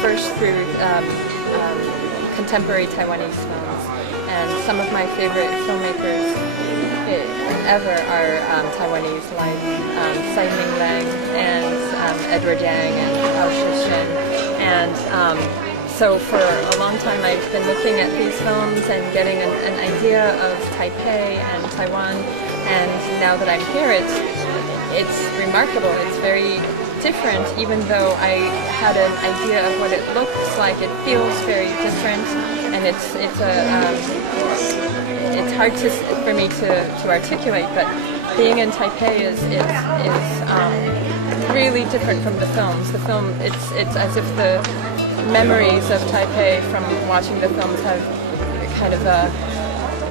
first through contemporary Taiwanese films, and some of my favorite filmmakers ever are Taiwanese, like Tsai Ming-Liang and Edward Yang and Hao Shixin. And so for a long time I've been looking at these films and getting an idea of Taipei and Taiwan, and now that I'm here it's remarkable. It's very different, even though I had an idea of what it looks like. It feels very different, and it's hard for me to articulate, but being in Taipei is really different from the films. The film, it's as if the memories of Taipei from watching the films have kind of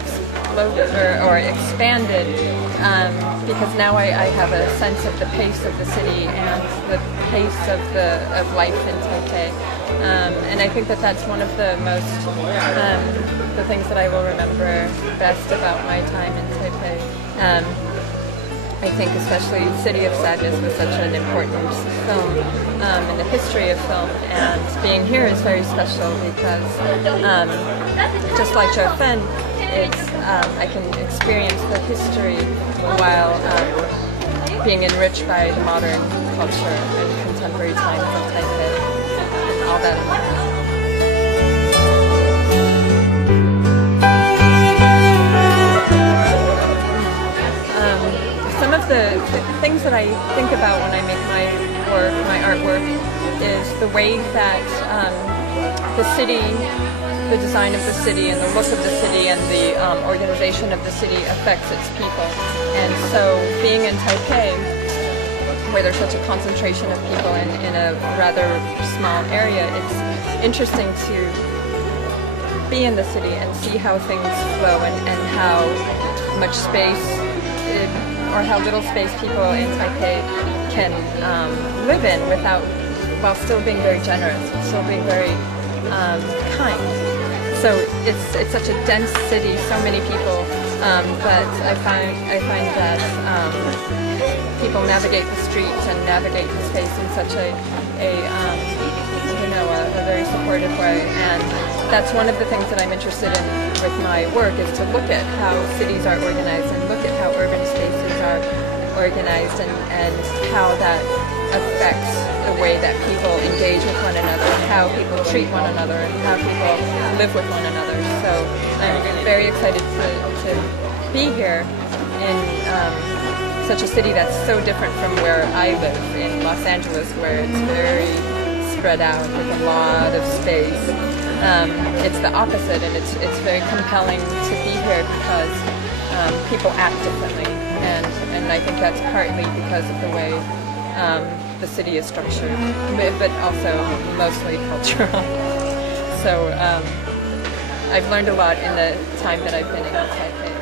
exploded or expanded, because now I have a sense of the pace of the city and the pace of life in Taipei, and I think that that's one of the most the things that I will remember best about my time in Taipei. I think especially City of Sadness was such an important film in the history of film, and being here is very special because just like Jiufen, I can experience the history while being enriched by the modern culture and contemporary times of Taipei and all that. Some of the things that I think about when I make my artwork, is the way that the city, the design of the city and the look of the city and the organization of the city affects its people. And so being in Taipei, where there's such a concentration of people in a rather small area, it's interesting to be in the city and see how things flow and how much space or how little space people in Taipei can live in while still being very generous, and still being very kind. So it's such a dense city, so many people, but I find that people navigate the streets and navigate the space in such a very supportive way, and that's one of the things that I'm interested in with my work, is to look at how cities are organized and look at how urban spaces are organized and how that affects the way that people engage with one another, how people treat one another, and how people live with one another. So I'm very excited to be here in such a city that's so different from where I live in Los Angeles, where it's very spread out with a lot of space. It's the opposite, and it's very compelling to be here because people act differently, and I think that's partly because of the way the city is structured, but also mostly cultural. So I've learned a lot in the time that I've been in Taipei.